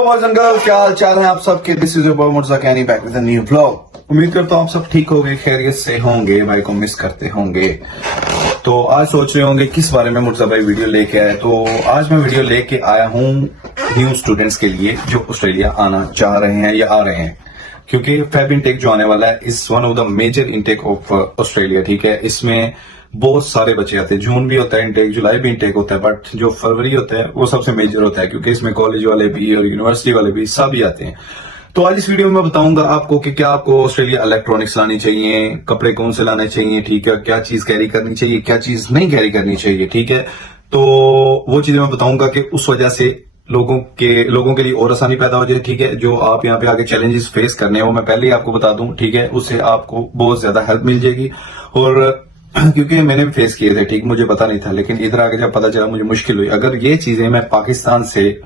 Boys and girls, क्या हाल चाल है आप सबके। दिस इज योर बॉय मुर्जा कैनी back with a new vlog. उम्मीद करता हूँ आप सब ठीक होंगे, खैरियत से होंगे, भाई को मिस करते होंगे। तो आज सोच रहे होंगे किस बारे में मुर्जा भाई वीडियो लेके आए। तो आज मैं वीडियो लेके आया हूँ न्यू स्टूडेंट्स के लिए जो ऑस्ट्रेलिया आना चाह रहे हैं या आ रहे हैं, क्योंकि फेब इनटेक जो आने वाला है is one of the major intake of Australia. ठीक है, इसमें बहुत सारे बच्चे आते हैं। जून भी होता है इनटेक, जुलाई भी इनटेक होता है, बट जो फरवरी होता है वो सबसे मेजर होता है, क्योंकि इसमें कॉलेज वाले भी और यूनिवर्सिटी वाले भी सभी आते हैं। तो आज इस वीडियो में मैं बताऊंगा आपको कि क्या आपको ऑस्ट्रेलिया इलेक्ट्रॉनिक्स लानी चाहिए, कपड़े कौन से लाने चाहिए, ठीक है, क्या चीज कैरी करनी चाहिए, क्या चीज नहीं कैरी करनी चाहिए। ठीक है, तो वो चीजें मैं बताऊंगा कि उस वजह से लोगों के लिए और आसानी पैदा हो जाए। ठीक है, जो आप यहाँ पे आगे चैलेंजेस फेस करने हैं वो मैं पहले ही आपको बता दूं। ठीक है, उससे आपको बहुत ज्यादा हेल्प मिल जाएगी। और क्योंकि मैंने भी फेस किए थे, ठीक, मुझे पता नहीं था, लेकिन इधर आके जब पता चला मुझे मुश्किल हुई। अगर ये चीजें मैं पाकिस्तान से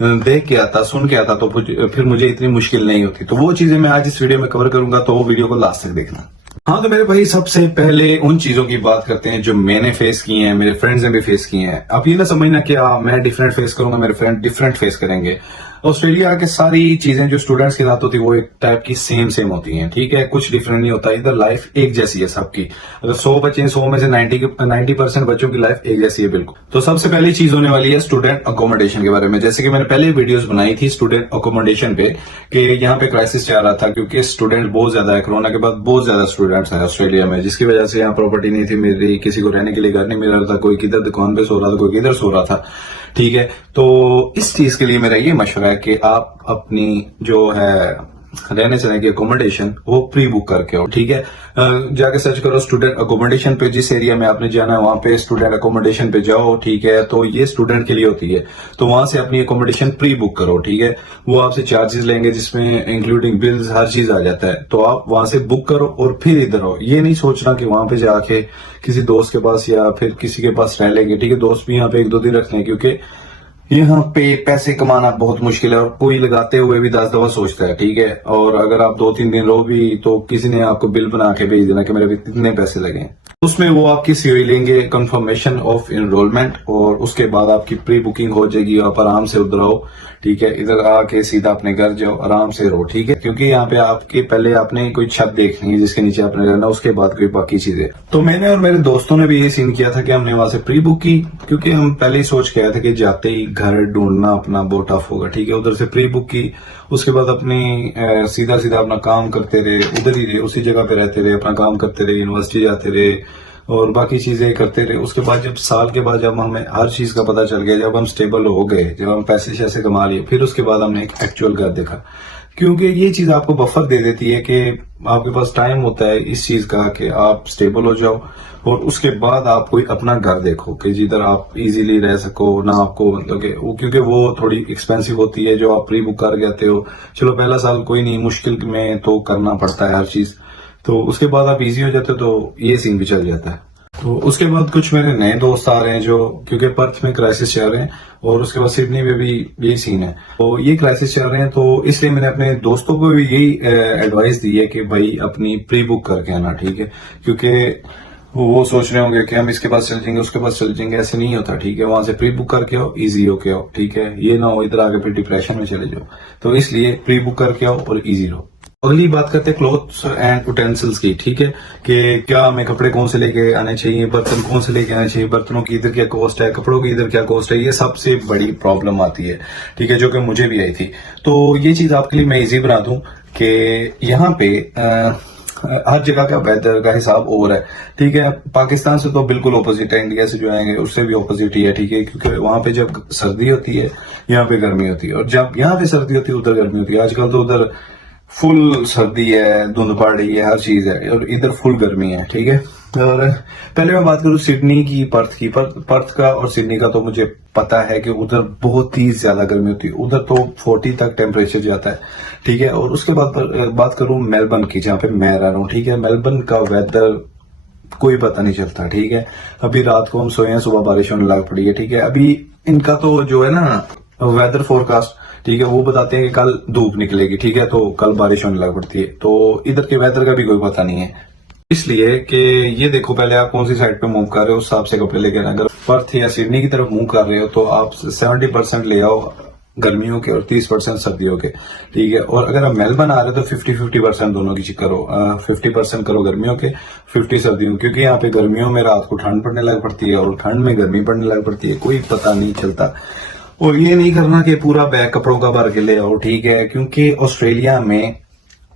देख के आता, सुन के आता, तो फिर मुझे इतनी मुश्किल नहीं होती। तो वो चीजें मैं आज इस वीडियो में कवर करूंगा, तो वो वीडियो को लास्ट तक देखना। हाँ, तो मेरे भाई सबसे पहले उन चीजों की बात करते हैं जो मैंने फेस की हैं, मेरे फ्रेंड्स ने भी फेस की हैं। अब ये ना समझना कि मैं डिफरेंट फेस करूंगा, मेरे फ्रेंड डिफरेंट फेस करेंगे। ऑस्ट्रेलिया के सारी चीजें जो स्टूडेंट्स के साथ होती है वो एक टाइप की सेम होती हैं। ठीक है, कुछ डिफरेंट नहीं होता। इधर लाइफ एक जैसी है सबकी। अगर 100 बच्चे हैं, 100 में से 90% बच्चों की लाइफ एक जैसी है बिल्कुल। तो सबसे पहली चीज होने वाली है स्टूडेंट अकोमोडेशन के बारे में। जैसे कि मैंने पहले वीडियोस बनाई थी स्टूडेंट अकोमोडेशन पे कि यहाँ पे क्राइसिस चल रहा था, क्योंकि स्टूडेंट बहुत ज्यादा है। कोरोना के बाद बहुत ज्यादा स्टूडेंट्स हैं ऑस्ट्रेलिया में, जिसकी वजह से यहाँ प्रॉपर्टी नहीं थी मिल रही, किसी को रहने के लिए घर नहीं मिल रहा था, कोई किधर दुकान पे सो रहा था, कोई किधर सो रहा था। ठीक है, तो इस चीज के लिए मेरा ये मशवरा है कि आप अपनी जो है रहने सहने की अकोमोडेशन वो प्री बुक करके हो। ठीक है, जाके सर्च करो स्टूडेंट अकोमोडेशन पे, जिस एरिया में आपने जाना है वहां पे स्टूडेंट अकोमोडेशन पे जाओ। ठीक है, तो ये स्टूडेंट के लिए होती है, तो वहां से अपनी अकोमोडेशन प्री बुक करो। ठीक है, वो आपसे चार्जेस लेंगे जिसमें इंक्लूडिंग बिल्स हर चीज आ जाता है। तो आप वहां से बुक करो और फिर इधर आओ। ये नहीं सोचना कि वहां पे जाके किसी दोस्त के पास या फिर किसी के पास रह लेंगे। ठीक है, दोस्त भी यहाँ पे 1-2 दिन रखने हैं, क्योंकि यहाँ पे पैसे कमाना बहुत मुश्किल है और कोई लगाते हुए भी 10 दफा सोचता है। ठीक है, और अगर आप 2-3 दिन रहो भी तो किसी ने आपको बिल बना के भेज देना कि मेरे इतने पैसे लगे। उसमें वो आपकी सीओई लेंगे, कंफर्मेशन ऑफ एनरोलमेंट, और उसके बाद आपकी प्री बुकिंग हो जाएगी। आप आराम से उधर आओ। ठीक है, इधर आके सीधा अपने घर जाओ, आराम से रहो। ठीक है, क्योंकि यहाँ पे आपके पहले आपने कोई छत देखनी है जिसके नीचे आपने रहना, उसके बाद कोई बाकी चीजें। तो मैंने और मेरे दोस्तों ने भी ये सीन किया था कि हमने वहां से प्री बुक की, क्योंकि हम पहले ही सोच के आए थे कि जाते ही घर ढूंढना अपना बहुत टफ होगा। ठीक है, उधर से प्री बुक की, उसके बाद अपनी सीधा अपना काम करते रहे, उधर ही रहे, उसी जगह पे रहते रहे, अपना काम करते रहे, यूनिवर्सिटी जाते रहे और बाकी चीजें करते रहे। उसके बाद जब साल के बाद जब हमें हर चीज का पता चल गया, जब हम स्टेबल हो गए, जब हम पैसे शैसे कमा लिए, फिर उसके बाद हमने एक एक्चुअल घर देखा। क्योंकि ये चीज आपको बफर दे देती है कि आपके पास टाइम होता है इस चीज का कि आप स्टेबल हो जाओ और उसके बाद आप कोई अपना घर देखो कि जिधर आप इजीली रह सको ना, आपको मतलब कि क्योंकि वो थोड़ी एक्सपेंसिव होती है जो आप प्री बुक कर जाते हो। चलो पहला साल कोई नहीं, मुश्किल में तो करना पड़ता है हर चीज, तो उसके बाद आप इजी हो जाते हो, तो ये सीन भी चल जाता है। तो उसके बाद कुछ मेरे नए दोस्त आ रहे हैं जो, क्योंकि पर्थ में क्राइसिस चल रहे हैं और उसके बाद सिडनी में भी यही सीन है, तो ये क्राइसिस चल रहे हैं। तो इसलिए मैंने अपने दोस्तों को भी यही एडवाइस दी है कि भाई अपनी प्री बुक करके आना। ठीक है, क्योंकि वो सोच रहे होंगे कि हम इसके पास चल जाएंगे, उसके पास चल जाएंगे, ऐसे नहीं होता। ठीक है, वहां से प्री बुक करके आओ, इजी होके आओ। ठीक है, ये ना हो इधर आके फिर डिप्रेशन में चले जाओ। तो इसलिए प्री बुक करके आओ और इजी रहो। अगली बात करते हैं क्लोथ्स एंड यूटेंसिल्स की। ठीक है, कि क्या हमें कपड़े कौन से लेके आने चाहिए, बर्तन कौन से लेके आने चाहिए, बर्तनों की इधर क्या कॉस्ट है, कपड़ों की इधर क्या कॉस्ट है। ये सबसे बड़ी प्रॉब्लम आती है। ठीक है, जो कि मुझे भी आई थी। तो ये चीज आपके लिए मैं इजी बना दूं कि यहाँ पे हर जगह का वेदर का हिसाब और है। ठीक है, पाकिस्तान से तो बिल्कुल ऑपोजिट है, इंडिया से जो आएंगे उससे भी ऑपोजिट ही है। ठीक है, क्योंकि वहां पे जब सर्दी होती है यहाँ पे गर्मी होती है, और जब यहाँ पे सर्दी होती है उधर गर्मी होती है। आजकल तो उधर फुल सर्दी है, धुंध पड़ रही है, हर चीज है, और इधर फुल गर्मी है। ठीक है, और पहले मैं बात करूं सिडनी की, पर्थ की। पर्थ का और सिडनी का तो मुझे पता है कि उधर बहुत ही ज्यादा गर्मी होती है, उधर तो 40 तक टेम्परेचर जाता है। ठीक है, और उसके बाद बात करूं मेलबर्न की, जहां पे मैं रह रहा हूं। ठीक है, मेलबर्न का वेदर कोई पता नहीं चलता। ठीक है, अभी रात को हम सोए हैं, सुबह बारिश होने लग पड़ी है। ठीक है, अभी इनका तो जो है ना वेदर फोरकास्ट, ठीक है, वो बताते हैं कि कल धूप निकलेगी। ठीक है, तो कल बारिश होने लग पड़ती है। तो इधर के वेदर का भी कोई पता नहीं है, इसलिए कि ये देखो पहले आप कौन सी साइड पे मूव कर रहे हो, उस हिसाब से कपड़े लेके आना। अगर पर्थ या सिडनी की तरफ मूव कर रहे हो तो आप 70% ले आओ गर्मियों के और 30% सर्दियों के, ठीक है। और अगर आप मेलबर्न आ रहे हो तो 50-50% दोनों की करो, 50% करो गर्मियों के, 50 सर्दियों, क्योंकि यहाँ पे गर्मियों में रात को ठंड पड़ने लग पड़ती है और ठंड में गर्मी पड़ने लग पड़ती है, कोई पता नहीं चलता। और ये नहीं करना कि पूरा बैग कपड़ों का भर के ले आओ, ठीक है, क्योंकि ऑस्ट्रेलिया में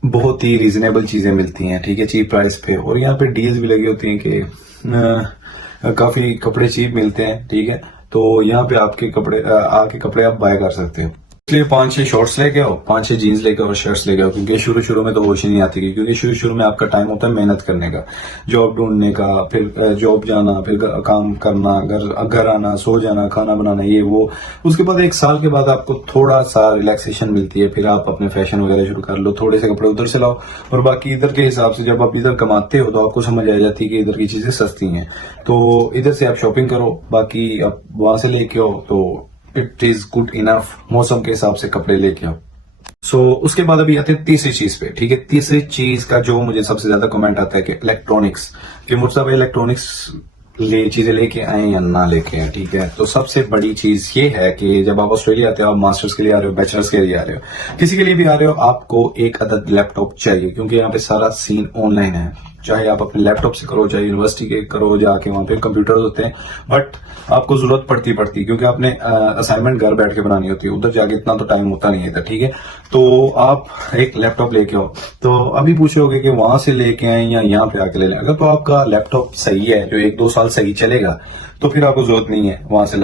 बहुत ही रीजनेबल चीजें मिलती हैं, ठीक है, चीप प्राइस पे। और यहाँ पे डील्स भी लगी होती हैं कि काफी कपड़े चीप मिलते हैं, ठीक है। तो यहाँ पे आपके कपड़े आके कपड़े आप बाय कर सकते हो। इसलिए 5-6 शॉर्ट्स लेके आओ, 5-6 जीन्स लेके आओ, शर्ट्स लेके आओ, क्योंकि शुरू में तो होश ही नहीं आती, क्योंकि शुरू में आपका टाइम होता है मेहनत करने का, जॉब ढूंढने का, फिर जॉब जाना, फिर काम करना, घर आना, सो जाना, खाना बनाना, ये वो। उसके बाद 1 साल के बाद आपको थोड़ा सा रिलैक्सेशन मिलती है, फिर आप अपने फैशन वगैरह शुरू कर लो, थोड़े से कपड़े उधर से लाओ और बाकी इधर के हिसाब से जब आप इधर कमाते हो तो आपको समझ आ जाती है कि इधर की चीजें सस्ती हैं, तो इधर से आप शॉपिंग करो, बाकी आप वहां से लेके आओ तो इट इज गुड इनफ, मौसम के हिसाब से कपड़े लेके आओ। सो उसके बाद अभी आते हैं तीसरी चीज पे, ठीक है। तीसरी चीज का जो मुझे सबसे ज्यादा कमेंट आता है कि इलेक्ट्रॉनिक्स, कि मुझसे भाई इलेक्ट्रॉनिक्स चीजें लेके आए या ना लेके आए, ठीक है। तो सबसे बड़ी चीज ये है कि जब आप ऑस्ट्रेलिया आते हो, आप मास्टर्स के लिए आ रहे हो, बैचलर्स के लिए आ रहे हो, किसी के लिए भी आ रहे हो, आपको एक अदद लैपटॉप चाहिए, क्योंकि यहाँ पे सारा सीन ऑनलाइन है। चाहे आप अपने लैपटॉप से करो, चाहे यूनिवर्सिटी के करो, जाके वहां पे कंप्यूटर होते हैं, बट आपको जरूरत पड़ती क्योंकि आपने असाइनमेंट घर बैठ के बनानी होती है, उधर जाके इतना तो टाइम होता नहीं है, ठीक है। तो आप एक लैपटॉप लेके आओ। तो अभी पूछोगे कि वहां से लेके आए या यहाँ पे आके ले लें। अगर तो आपका लैपटॉप सही है, जो 1-2 साल सही चलेगा, तो फिर आपको जरूरत नहीं है वहां से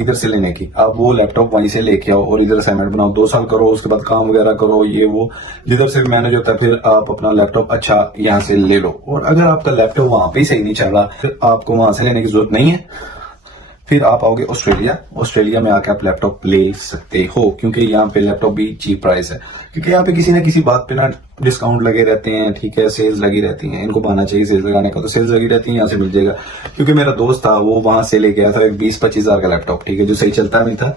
इधर से लेने की। आप वो लैपटॉप वहीं से लेके आओ और इधर असाइनमेंट बनाओ, 2 साल करो, उसके बाद काम वगैरह करो, ये वो जिधर से मैनेज होता है, फिर आप अपना लैपटॉप अच्छा यहाँ से ले लो। और अगर आपका लैपटॉप वहां पे ही सही नहीं चल रहा, फिर आपको वहां से लेने की जरूरत नहीं है, फिर आप आओगे ऑस्ट्रेलिया में आके आप लैपटॉप ले सकते हो, क्योंकि यहाँ पे लैपटॉप भी चीप प्राइस है, क्योंकि यहाँ पे किसी न किसी बात पे ना डिस्काउंट लगे रहते हैं, ठीक है, सेल्स लगी रहती हैं, इनको बहाना चाहिए सेल्स लगाने का, तो सेल्स लगी रहती है, यहाँ से मिल जाएगा। क्योंकि मेरा दोस्त था, वो वहां से ले गया था एक 20-25 हजार का लैपटॉप, ठीक है, जो सही चलता नहीं था।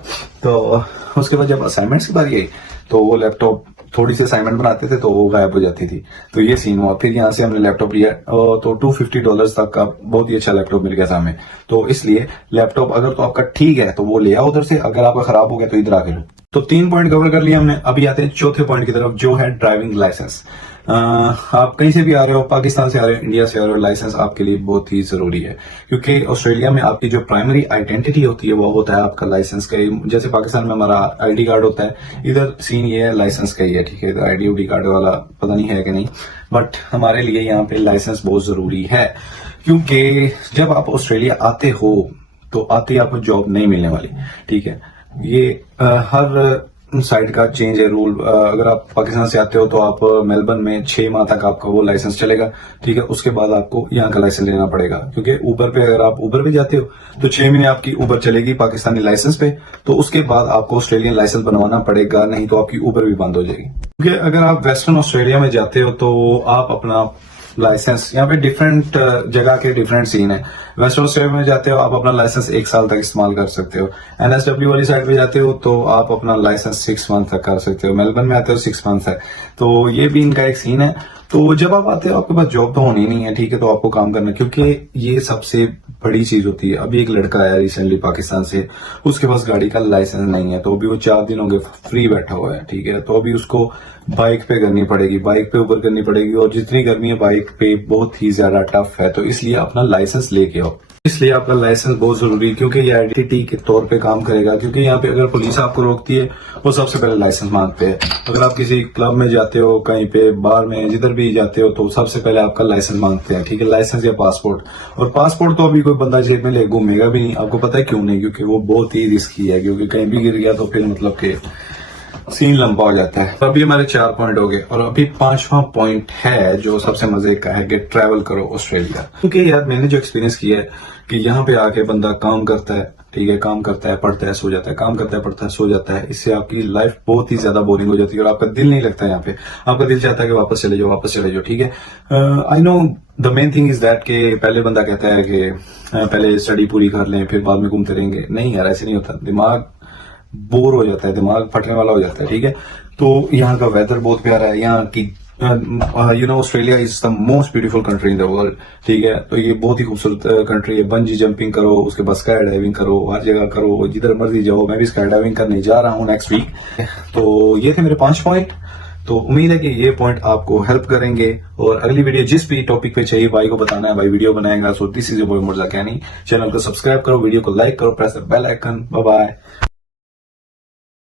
तो उसके बाद जब असाइनमेंट्स की बारी आई तो वो लैपटॉप थोड़ी सी असाइनमेंट बनाते थे तो वो गायब हो जाती थी, तो ये सीन हुआ। फिर यहाँ से हमने लैपटॉप लिया तो $250 तक का बहुत ही अच्छा लैपटॉप मिल गया था हमें। तो इसलिए लैपटॉप अगर तो आपका ठीक है तो वो ले आओ उधर से, अगर आपका खराब हो गया तो इधर आके लो। तो 3 पॉइंट कवर कर लिया हमने। अभी आते हैं चौथे पॉइंट की तरफ, जो है ड्राइविंग लाइसेंस। आप कहीं से भी आ रहे हो, पाकिस्तान से आ रहे हो, इंडिया से आ रहे हो, लाइसेंस आपके लिए बहुत ही जरूरी है, क्योंकि ऑस्ट्रेलिया में आपकी जो प्राइमरी आइडेंटिटी होती है वो होता है आपका लाइसेंस का ही। जैसे पाकिस्तान में हमारा आईडी कार्ड होता है, इधर सीन ये है लाइसेंस का ही है, ठीक है। इधर आईडी कार्ड वाला पता नहीं है कि नहीं, बट हमारे लिए यहाँ पे लाइसेंस बहुत जरूरी है, क्योंकि जब आप ऑस्ट्रेलिया आते हो तो आते ही आपको जॉब नहीं मिलने वाली, ठीक है। ये हर साइड का चेंज है रूल। अगर आप पाकिस्तान से आते हो तो आप मेलबर्न में 6 माह तक आपका वो लाइसेंस चलेगा, ठीक है। उसके बाद आपको यहाँ का लाइसेंस लेना पड़ेगा, क्योंकि ऊबर पे अगर आप ऊबर पे जाते हो तो 6 महीने आपकी ऊबर चलेगी पाकिस्तानी लाइसेंस पे, तो उसके बाद आपको ऑस्ट्रेलियन लाइसेंस बनवाना पड़ेगा, नहीं तो आपकी ऊबर भी बंद हो जाएगी। क्योंकि अगर आप वेस्टर्न ऑस्ट्रेलिया में जाते हो तो आप अपना लाइसेंस, यहाँ पे डिफरेंट जगह के डिफरेंट सीन है। वेस्टर्न ऑस्ट्रेलिया में जाते हो आप अपना लाइसेंस 1 साल तक इस्तेमाल कर सकते हो। NSW वाली साइड पे जाते हो तो आप अपना लाइसेंस 6 मंथ तक कर सकते हो। मेलबर्न में आते हो 6 मंथ है, तो ये भी इनका एक सीन है। तो जब आप आते हो आपके पास जॉब तो होनी नहीं है, ठीक है, तो आपको काम करना, क्योंकि ये सबसे बड़ी चीज होती है। अभी एक लड़का आया रिसेंटली पाकिस्तान से, उसके पास गाड़ी का लाइसेंस नहीं है, तो अभी वो 4 दिन हो गए फ्री बैठा हुआ है, ठीक है। तो अभी उसको बाइक पे करनी पड़ेगी, बाइक पे ऊपर करनी पड़ेगी, और जितनी गर्मी है बाइक पे बहुत ही ज्यादा टफ है, तो इसलिए अपना लाइसेंस लेके आओ। इसलिए आपका लाइसेंस बहुत जरूरी है, क्योंकि ये आइडेंटिटी के तौर पे काम करेगा। क्योंकि यहाँ पे अगर पुलिस आपको रोकती है वो सबसे पहले लाइसेंस मांगते हैं। अगर आप किसी क्लब में जाते हो, कहीं पे बार में, जिधर भी जाते हो, तो सबसे पहले आपका लाइसेंस मांगते हैं, ठीक है, लाइसेंस या पासपोर्ट। और पासपोर्ट तो अभी कोई बंदा जेब में ले घूमेगा भी नहीं। आपको पता है क्यों नहीं? क्योंकि वो बहुत ही रिस्की है, क्योंकि कहीं भी गिर गया तो फिर मतलब के सीन लंबा हो जाता है। तो अभी हमारे 4 पॉइंट हो गए, और अभी 5वां पॉइंट है जो सबसे मजे का है कि ट्रैवल करो ऑस्ट्रेलिया। क्योंकि यार मैंने जो एक्सपीरियंस किया है कि यहाँ पे आके बंदा काम करता है, ठीक है, काम करता है, पढ़ता है, सो जाता है, काम करता है, पढ़ता है, सो जाता है। इससे आपकी लाइफ बहुत ही ज्यादा बोरिंग हो जाती है और आपका दिल नहीं लगता है यहाँ पे। आपका दिल चाहता है कि वापस चले जाओ, वापस चले जाओ, ठीक है। I know the main thing is that कि पहले बंदा कहता है कि पहले स्टडी पूरी कर लें फिर बाद में घूमते रहेंगे। नहीं यार, ऐसे नहीं होता। दिमाग बोर हो जाता है, दिमाग फटने वाला हो जाता है, ठीक है। तो यहाँ का वेदर बहुत प्यारा है, यहाँ की you know Australia is the most beautiful country in the world. ठीक है, तो ये बहुत ही खूबसूरत कंट्री है। बंजी जंपिंग करो, उसके बाद स्काई डाइविंग करो, हर जगह करो, जिधर मर्जी जाओ। मैं भी स्काई डाइविंग करने जा रहा हूँ नेक्स्ट वीक। तो ये थे मेरे 5 पॉइंट। तो उम्मीद है कि ये पॉइंट आपको हेल्प करेंगे। और अगली वीडियो जिस भी टॉपिक पे चाहिए भाई को बताना है, भाई वीडियो बनाएगा। So this is your boy मुर्जा कैनी। चैनल को सब्सक्राइब करो, वीडियो को लाइक करो, press the bell icon. Bye bye.